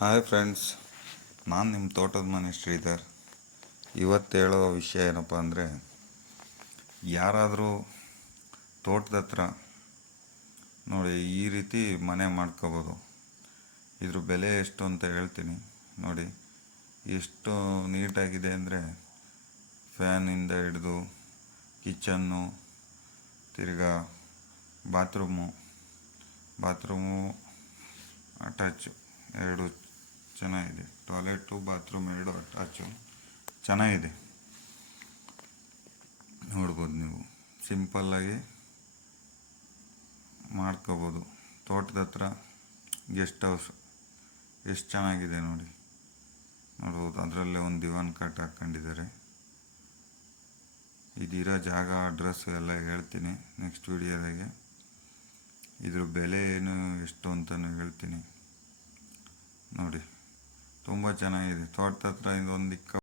Hi friends, ನಾನು ನಿಮ್ಮ ತೋಟದ ಮನೆ ಶ್ರೀಧರ್. ಇವತ್ತು ಹೇಳೋ ವಿಷಯ ಏನಪ್ಪ ಅಂದರೆ, ಯಾರಾದರೂ ತೋಟದ ಹತ್ರ ನೋಡಿ ಈ ರೀತಿ ಮನೆ ಮಾಡ್ಕೋಬೋದು. ಇದ್ರ ಬೆಲೆ ಎಷ್ಟು ಅಂತ ಹೇಳ್ತೀನಿ ನೋಡಿ. ಎಷ್ಟು ನೀಟಾಗಿದೆ ಅಂದರೆ, ಫ್ಯಾನಿಂದ ಹಿಡಿದು ಕಿಚನ್ನು, ತಿರ್ಗಾ ಬಾತ್ರೂಮು ಅಟ್ಯಾಚು ಎರಡು ಚೆನ್ನಾಗಿದೆ. ಟಾಯ್ಲೆಟು ಬಾತ್ರೂಮ್ ಎರಡು ಅಟ್ಯಾಚು ಚೆನ್ನಾಗಿದೆ. ನೋಡ್ಬೋದು ನೀವು, ಸಿಂಪಲ್ಲಾಗಿ ಮಾಡ್ಕೋಬೋದು. ತೋಟದ ಹತ್ರ ಗೆಸ್ಟ್ ಹೌಸ್ ಎಷ್ಟು ಚೆನ್ನಾಗಿದೆ ನೋಡಿ. ನೋಡ್ಬೋದು, ಅದರಲ್ಲೇ ಒಂದು ದಿವಾನ್ ಕಾಟ್ ಹಾಕ್ಕೊಂಡಿದ್ದಾರೆ. ಇದಿರೋ ಜಾಗ ಅಡ್ರೆಸ್ಸು ಎಲ್ಲ ಹೇಳ್ತೀನಿ ನೆಕ್ಸ್ಟ್ ವಿಡಿಯೋದಾಗೆ. ಇದ್ರ ಬೆಲೆ ಏನು ಎಷ್ಟು ಅಂತಲೂ ಹೇಳ್ತೀನಿ ನೋಡಿ. ತುಂಬ ಚೆನ್ನಾಗಿದೆ. ತೋಟದ ಹತ್ರ ಇದೊಂದು